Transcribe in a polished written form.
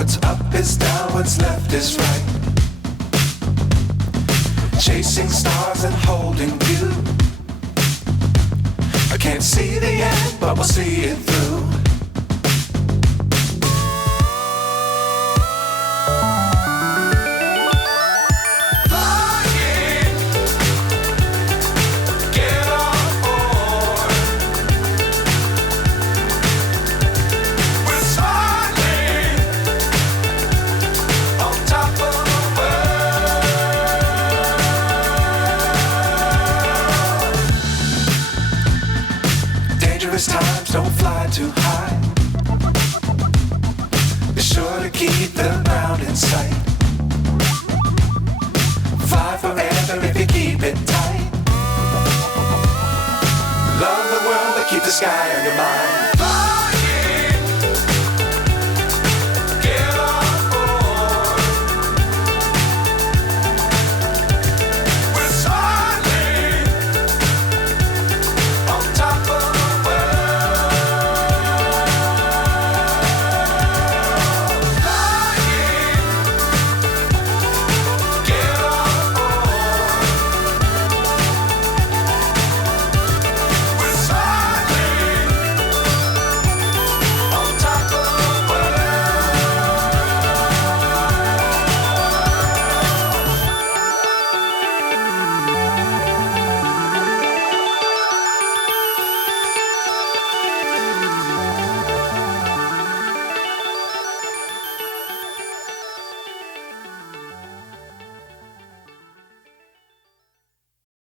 What's up is down, what's left is right. Chasing stars and holding you. I can't see the end, but we'll see it through. Times don't fly too high. Be sure to keep the ground in sight. Fly forever if you keep it tight. Love the world but keep the sky on your mind.